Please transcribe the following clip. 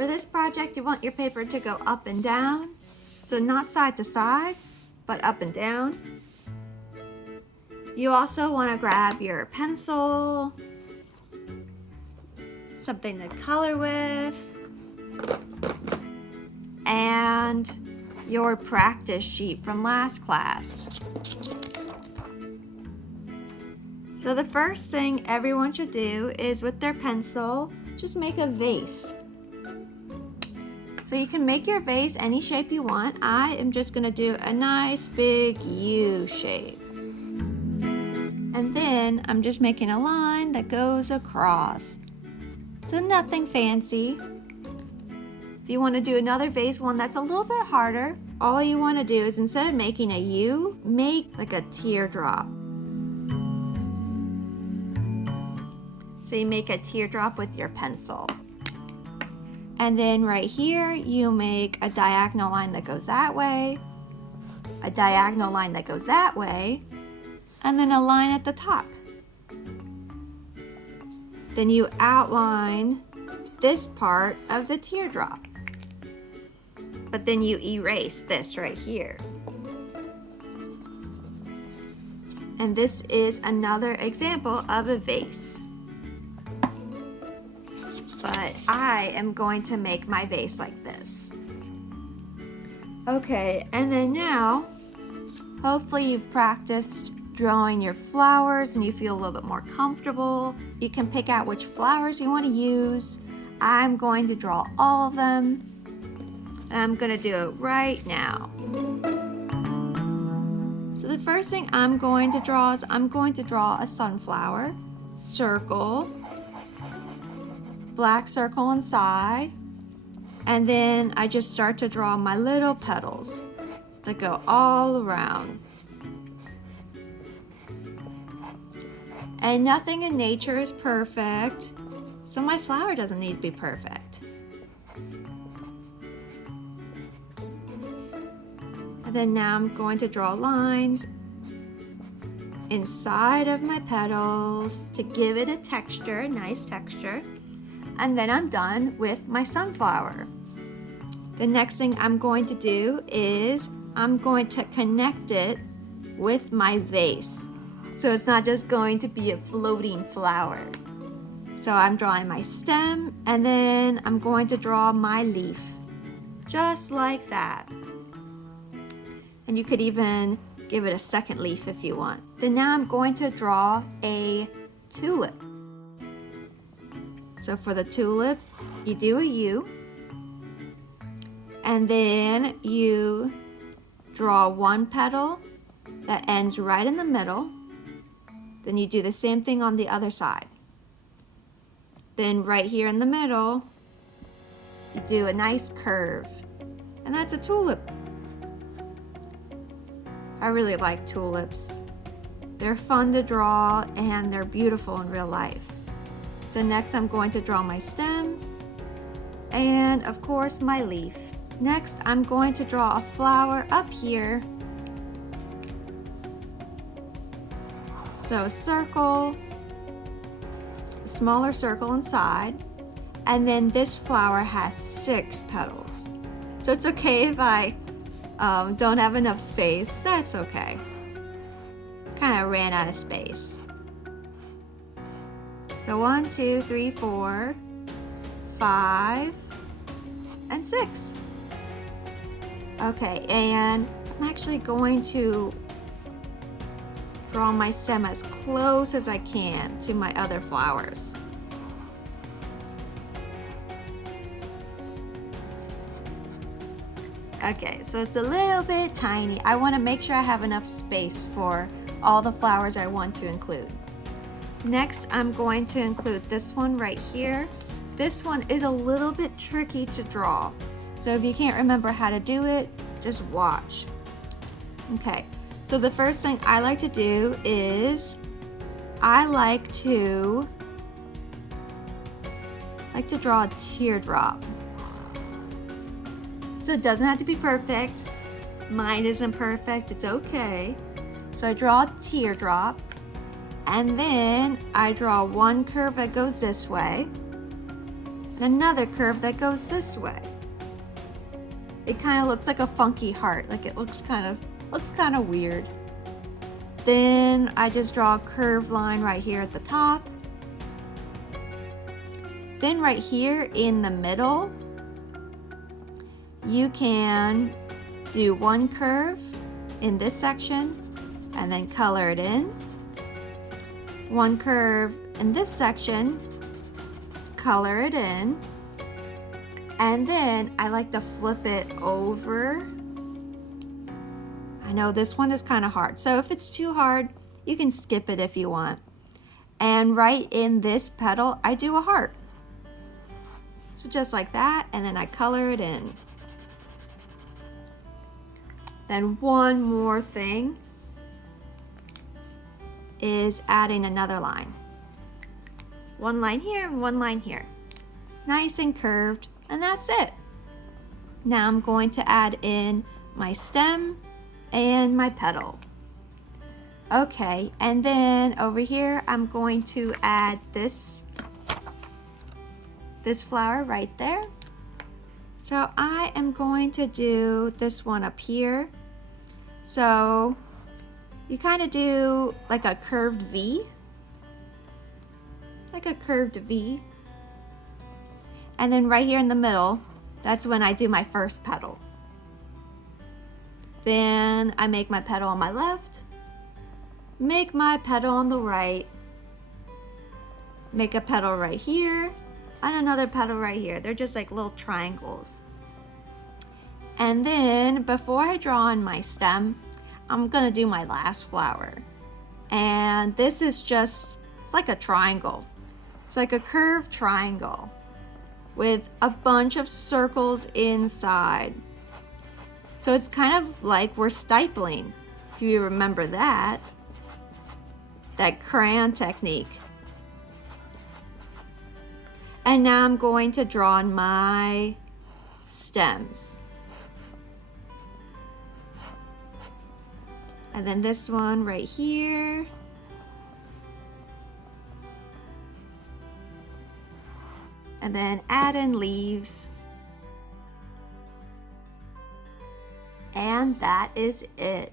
For this project, you want your paper to go up and down. So not side to side, but up and down. You also want to grab your pencil, something to color with, and your practice sheet from last class. So the first thing everyone should do is with their pencil, just make a vase. So you can make your vase any shape you want. I am just gonna do a nice big U shape. And then I'm just making a line that goes across. So nothing fancy. If you want to do another vase, one that's a little bit harder, all you want to do is instead of making a U, make like a teardrop. So you make a teardrop with your pencil. And then right here, you make a diagonal line that goes that way, a diagonal line that goes that way, and then a line at the top. Then you outline this part of the teardrop. But then you erase this right here. And this is another example of a vase. But I am going to make my vase like this. Okay, and then now, hopefully you've practiced drawing your flowers and you feel a little bit more comfortable. You can pick out which flowers you want to use. I'm going to draw all of them. And I'm going to do it right now. So the first thing I'm going to draw is I'm going to draw a sunflower, circle, black circle inside, and then I just start to draw my little petals that go all around. And nothing in nature is perfect, so my flower doesn't need to be perfect. And then now I'm going to draw lines inside of my petals to give it a texture, a nice texture. And then I'm done with my sunflower. The next thing I'm going to do is I'm going to connect it with my vase. So it's not just going to be a floating flower. So I'm drawing my stem and then I'm going to draw my leaf. Just like that. And you could even give it a second leaf if you want. Then now I'm going to draw a tulip. So for the tulip, you do a U, and then you draw one petal that ends right in the middle. Then you do the same thing on the other side. Then right here in the middle, you do a nice curve, and that's a tulip. I really like tulips. They're fun to draw and they're beautiful in real life. So next I'm going to draw my stem and of course my leaf. Next I'm going to draw a flower up here. So a circle, a smaller circle inside, and then this flower has 6 petals. So it's okay if I don't have enough space, that's okay. Kind of ran out of space. So 1, 2, 3, 4, 5, and 6. Okay, and I'm actually going to draw my stem as close as I can to my other flowers. Okay, so it's a little bit tiny. I want to make sure I have enough space for all the flowers I want to include. Next, I'm going to include this one right here. This one is a little bit tricky to draw. So if you can't remember how to do it, just watch. Okay, so the first thing I like to do is I like to draw a teardrop. So it doesn't have to be perfect. Mine isn't perfect, it's okay. So I draw a teardrop, and then I draw one curve that goes this way, and another curve that goes this way. It kind of looks like a funky heart, like it looks kind of weird. Then I just draw a curved line right here at the top. Then right here in the middle, you can do one curve in this section and then color it in. One curve in this section, color it in. And then I like to flip it over. I know this one is kind of hard, so if it's too hard, you can skip it if you want. And right in this petal, I do a heart. So just like that, and then I color it in. Then one more thing is adding another line. One line here and one line here. Nice and curved, and that's it. Now I'm going to add in my stem and my petal. Okay, and then over here I'm going to add this flower right there. So I am going to do this one up here. So you kind of do like a curved V. Like a curved V. And then right here in the middle, that's when I do my first petal. Then I make my petal on my left, make my petal on the right, make a petal right here, and another petal right here. They're just like little triangles. And then before I draw on my stem, I'm gonna do my last flower. And this is just, it's like a triangle. It's like a curved triangle with a bunch of circles inside. So it's kind of like we're stipling, if you remember that crayon technique. And now I'm going to draw on my stems. And then this one right here. And then add in leaves. And that is it.